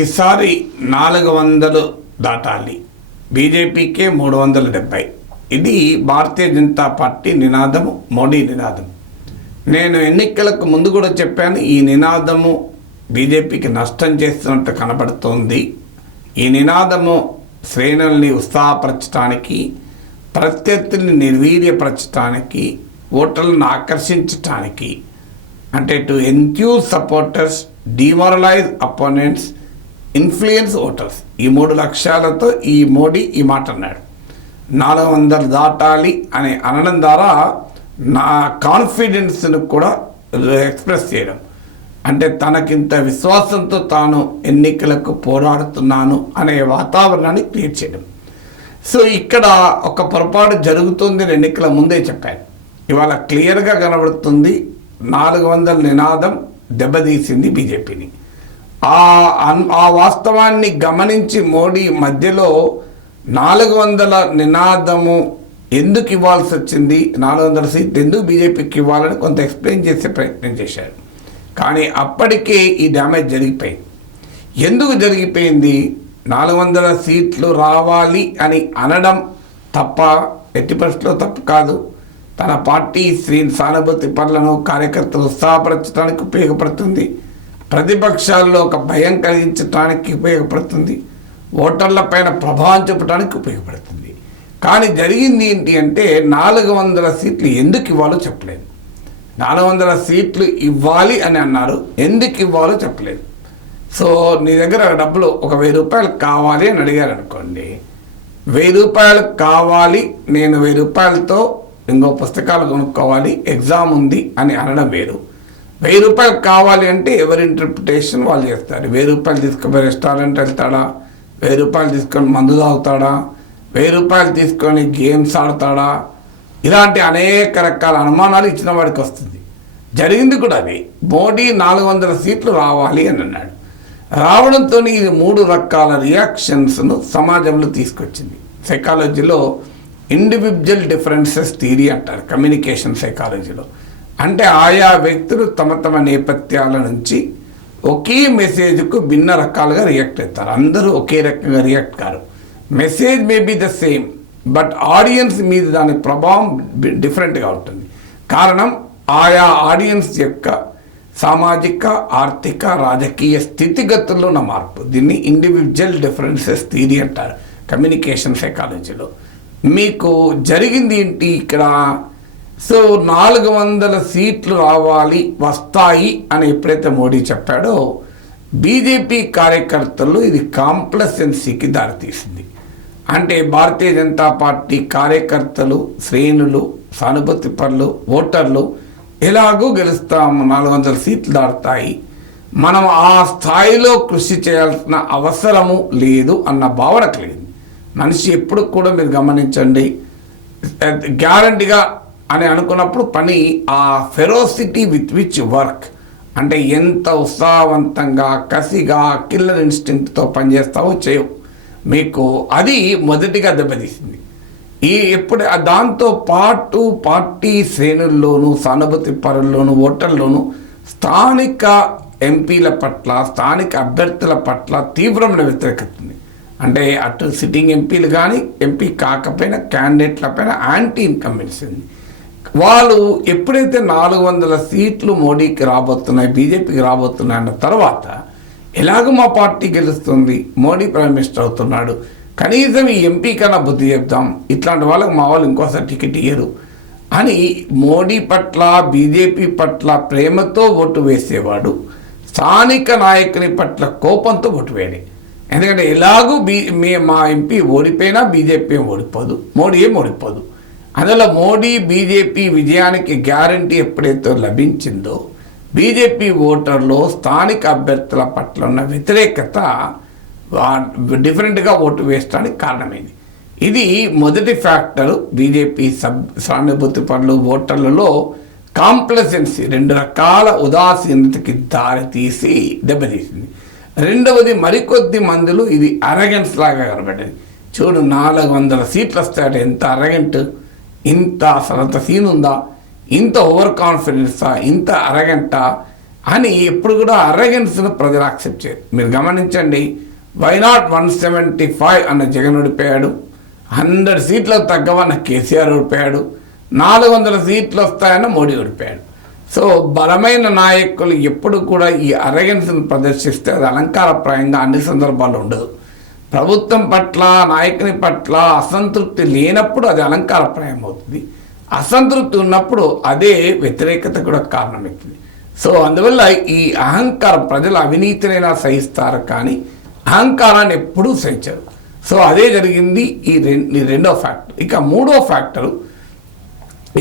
ఈసారి 400 దాటాలి, బీజేపీకే 370. ఇది భారతీయ జనతా పార్టీ నినాదము, మోడీ నినాదం. నేను ఎన్నికలకు ముందు కూడా చెప్పాను, ఈ నినాదము బీజేపీకి నష్టం చేస్తున్నట్టు కనబడుతోంది. ఈ నినాదము శ్రేణుల్ని ఉత్సాహపరచడానికి, ప్రత్యర్థుల్ని నిర్వీర్యపరచడానికి, ఓటర్లను ఆకర్షించడానికి, అంటే to enthuse supporters, demoralize opponents, influence voters, ఈ 3 లక్ష్యాలతో ఈ మోడీ ఈ మాట అన్నాడు. 400 దాటాలి అని అనడం ద్వారా నా కాన్ఫిడెన్స్ను కూడా ఎక్స్ప్రెస్ చేయడం, అంటే తనకింత విశ్వాసంతో తాను ఎన్నికలకు పోరాడుతున్నాను అనే వాతావరణాన్ని క్రియేట్ చేయడం. సో ఇక్కడ ఒక పొరపాటు జరుగుతుంది, ఎన్నికల ముందే చెప్పాను. ఇవాళ క్లియర్గా కనబడుతుంది, 400 నినాదం దెబ్బతీసింది బీజేపీని. ఆ వాస్తవాన్ని గమనించి మోడీ మధ్యలో 400 నినాదము ఎందుకు ఇవ్వాల్సి వచ్చింది, 400 సీట్లు ఎందుకు బీజేపీకి ఇవ్వాలని కొంత ఎక్స్ప్లెయిన్ చేసే ప్రయత్నం చేశారు. కానీ అప్పటికే ఈ డ్యామేజ్ జరిగిపోయింది. ఎందుకు జరిగిపోయింది? 400 సీట్లు రావాలి అని అనడం తప్ప, ఎట్టి పరిస్థితుల్లో తప్పు కాదు. తన పార్టీ సానుభూతి పనులను కార్యకర్తలు ఉత్సాహపరచడానికి ఉపయోగపడుతుంది, ప్రతిపక్షాల్లో ఒక భయం కలిగించడానికి ఉపయోగపడుతుంది, ఓటర్ల పైన ప్రభావం చూపడానికి ఉపయోగపడుతుంది. కానీ జరిగింది ఏంటి అంటే 400 సీట్లు ఎందుకు ఇవ్వాలో చెప్పలేదు. 400 సీట్లు ఇవ్వాలి అని అన్నారు, ఎందుకు ఇవ్వాలో చెప్పలేదు. సో నీ దగ్గర డబ్బులు ఒక 1000 రూపాయలు కావాలి అని అడిగారు అనుకోండి, 1000 రూపాయలు కావాలి, నేను 1000 రూపాయలతో ఇంకో పుస్తకాలు కొనుక్కోవాలి, ఎగ్జామ్ ఉంది అని అనడం వేరు. 1000 రూపాయలు కావాలి అంటే ఎవరి ఇంటర్ప్రిటేషన్ వాళ్ళు చేస్తారు. 1000 రూపాయలు తీసుకొని రెస్టారెంట్ వెళ్తాడా, 1000 రూపాయలు తీసుకొని మందు తాగుతాడా, 1000 రూపాయలు తీసుకొని గేమ్స్ ఆడతాడా, ఇలాంటి అనేక రకాల అనుమానాలు ఇచ్చిన వాడికి వస్తుంది. జరిగింది కూడా అది. మోడీ 400 సీట్లు రావాలి అని అన్నాడు. రావడంతో ఇది 3 రకాల రియాక్షన్స్ను సమాజంలో తీసుకొచ్చింది. సైకాలజీలో ఇండివిజువల్ డిఫరెన్సెస్ థియరీ అంటారు, కమ్యూనికేషన్ సైకాలజీలో. అంటే ఆయా వ్యక్తులు తమ తమ నేపథ్యాల నుంచి ఒకే మెసేజ్కు భిన్న రకాలుగా రియాక్ట్ అవుతారు. అందరూ ఒకే రకంగా రియాక్ట్ కారు. Message may be the same, but audience మీద దాని ప్రభావం డిఫరెంట్గా ఉంటుంది. కారణం ఆయా ఆడియన్స్ యొక్క సామాజిక, ఆర్థిక, రాజకీయ స్థితిగతుల్లో ఉన్న మార్పు. దీన్ని ఇండివిజువల్ డిఫరెన్సెస్ థియరీ అంటారు కమ్యూనికేషన్ సైకాలజీలో. మీకు జరిగింది ఏంటి ఇక్కడ? సో 400 సీట్లు రావాలి, వస్తాయి అని ఎప్పుడైతే మోడీ చెప్పాడో, బీజేపీ కార్యకర్తలు ఇది కాంప్లసెన్సీకి దారితీసింది. అంటే భారతీయ జనతా పార్టీ కార్యకర్తలు, శ్రేణులు, సానుభూతి పరులు, ఓటర్లు ఎలాగూ గెలుస్తాము, 400 సీట్లు దాటుతాయి, మనం ఆ స్థాయిలో కృషి చేయాల్సిన అవసరము లేదు అన్న భావన కలిగింది. మనిషి ఎప్పుడు కూడా మీరు గమనించండి, గ్యారంటీగా అని అనుకున్నప్పుడు పని ఆ ఫెరోసిటీ విత్ విచ్ వర్క్, అంటే ఎంత ఉత్సాహవంతంగా, కసిగా, కిల్లర్ ఇన్స్టింక్ట్తో పనిచేస్తావో చేయవు. మీకు అది మొదటిగా దెబ్బతీసింది. ఎప్పుడు దాంతో పాటు పార్టీ శ్రేణుల్లోనూ, సానుభూతి పరుల్లోనూ, ఓటర్లోనూ స్థానిక ఎంపీల పట్ల, స్థానిక అభ్యర్థుల పట్ల తీవ్రమైన వ్యతిరేకత ఉంది. అంటే అటు సిట్టింగ్ ఎంపీలు కానీ, ఎంపీ కాకపోయినా క్యాండిడేట్ల పైన యాంటీ ఇన్కంబెన్సీ ఉంది. వాళ్ళు ఎప్పుడైతే 400 సీట్లు మోడీకి రాబోతున్నాయి, బీజేపీకి రాబోతున్నాయి అన్న తర్వాత, ఎలాగో మా పార్టీ గెలుస్తుంది, మోడీ ప్రైమ్ మినిస్టర్ అవుతున్నాడు, కనీసం ఈ ఎంపీ కన్నా బుద్ధి చెప్తాం, ఇట్లాంటి వాళ్ళకి మా వాళ్ళు ఇంకోసారి టికెట్ ఇయ్యరు అని మోడీ పట్ల, బీజేపీ పట్ల ప్రేమతో ఓటు వేసేవాడు స్థానిక నాయకుని పట్ల కోపంతో ఓటు వేయాలి. ఎందుకంటే ఎలాగూ మా ఎంపీ ఓడిపోయినా బీజేపీ ఓడిపోదు, మోడీ ఏం ఓడిపోదు. అందులో మోడీ బీజేపీ విజయానికి గ్యారంటీ ఎప్పుడైతే లభించిందో, బీజేపీ ఓటర్లో స్థానిక అభ్యర్థుల పట్ల ఉన్న వ్యతిరేకత డిఫరెంట్గా ఓటు వేయడానికి కారణమైంది. ఇది మొదటి ఫ్యాక్టర్. బీజేపీ సానుభూతి పరులు, ఓటర్లలో కాంప్లసెన్సీ, 2 రకాల ఉదాసీనతకి దారితీసి దెబ్బతీసింది. రెండవది, మరికొద్ది మందిలో ఇది అరగెన్స్ లాగా కనబడ్డది. చూడు 400 సీట్లు వస్తాయట, ఎంత అరగెంట్, ఇంత అసలు అంత సీన్ ఉందా, ఇంత ఓవర్ కాన్ఫిడెన్సా, ఇంత అరగంట, అని ఎప్పుడు కూడా అరగెన్స్ను ప్రజలు యాక్సెప్ట్ చేయరు. మీరు గమనించండి, వైనాట్ 175 అన్న జగన్ ఓడిపోయాడు, 100 సీట్లకు తగ్గవన్న కేసీఆర్ ఓడిపోయాడు, 400 సీట్లు వస్తాయన్న మోడీ ఓడిపోయాడు. సో బలమైన నాయకులు ఎప్పుడు కూడా ఈ అరగెన్స్ను ప్రదర్శిస్తే అది అలంకారప్రాయంగా అన్ని సందర్భాల్లో ఉండదు. ప్రభుత్వం పట్ల, నాయకుని పట్ల అసంతృప్తి లేనప్పుడు అది అలంకారప్రాయం అవుతుంది, అసంతృప్తి ఉన్నప్పుడు అదే వ్యతిరేకత కూడా కారణమవుతుంది. సో అందువల్ల ఈ అహంకారం, ప్రజలు అవినీతినైనా సహిస్తారు కానీ అహంకారాన్ని ఎప్పుడూ సహించరు. సో అదే జరిగింది ఈ రెండో ఫ్యాక్టర్. ఇక మూడో ఫ్యాక్టరు,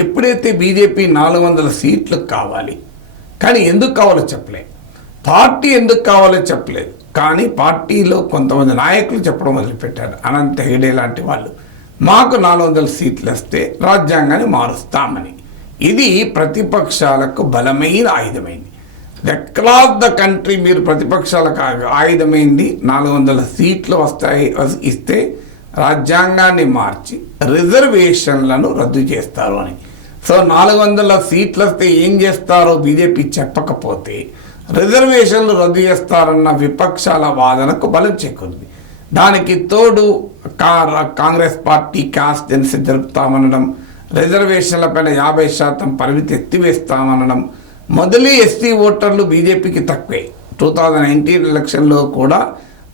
ఎప్పుడైతే బీజేపీ 400 సీట్లు కావాలి, కానీ ఎందుకు కావాలో చెప్పలేదు, పార్టీ ఎందుకు కావాలో చెప్పలేదు, కానీ పార్టీలో కొంతమంది నాయకులు చెప్పడం మొదలుపెట్టారు. అనంత హెగడే లాంటి వాళ్ళు, మాకు 400 సీట్లు వస్తే రాజ్యాంగాన్ని మారుస్తామని. ఇది ప్రతిపక్షాలకు బలమైన ఆయుధమైంది. అక్రాస్ ద కంట్రీ మీరు ప్రతిపక్షాలకు ఆయుధమైంది 400 సీట్లు ఇస్తే రాజ్యాంగాన్ని మార్చి రిజర్వేషన్లను రద్దు చేస్తారు అని. సో 400 సీట్లు వస్తే ఏం చేస్తారో బీజేపీ చెప్పకపోతే రిజర్వేషన్లు రద్దు చేస్తారన్న విపక్షాల వాదనకు బలం చేకూరింది. దానికి తోడు కాంగ్రెస్ పార్టీ కాస్ట్ జెన్సీ జరుపుతామనడం, రిజర్వేషన్లపైన 50% పరిమితి ఎత్తివేస్తామనడం, మొదలు ఎస్టీ ఓటర్లు బీజేపీకి తక్కువే. 2019 ఎలక్షన్లో కూడా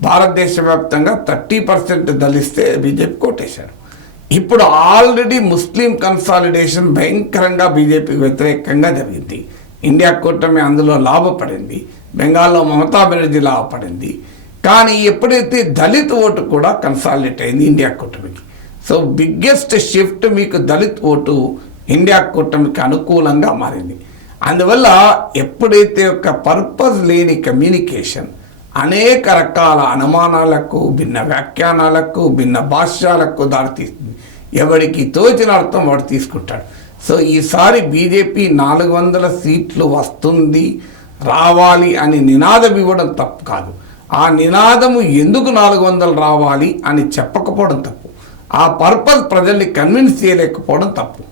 భారతదేశ వ్యాప్తంగా 30% దళిస్తే బీజేపీ కోటేశారు. ఇప్పుడు ఆల్రెడీ ముస్లిం కన్సాలిడేషన్ భయంకరంగా బీజేపీకి వ్యతిరేకంగా జరిగింది. ఇండియా కూటమి అందులో లాభపడింది, బెంగాల్లో మమతా బెనర్జీ లాభపడింది. కానీ ఎప్పుడైతే దళిత్ ఓటు కూడా కన్సాలిడేట్ అయింది ఇండియా కూటమికి. సో బిగ్గెస్ట్ షిఫ్ట్ మీకు దళిత్ ఓటు ఇండియా కూటమికి అనుకూలంగా మారింది. అందువల్ల ఎప్పుడైతే ఒక పర్పస్ లేని కమ్యూనికేషన్ అనేక రకాల అనుమానాలకు, భిన్న వ్యాఖ్యానాలకు, భిన్న భాష్యాలకు దారితీస్తుంది. ఎవరికి తోచిన అర్థం వాడు తీసుకుంటాడు. సో ఈసారి బీజేపీ 400 సీట్లు వస్తుంది, రావాలి అని నినాదం ఇవ్వడం తప్పు కాదు. ఆ నినాదము ఎందుకు 400 రావాలి అని చెప్పకపోవడం తప్పు. ఆ పర్పస్ ప్రజల్ని కన్విన్స్ చేయలేకపోవడం తప్పు.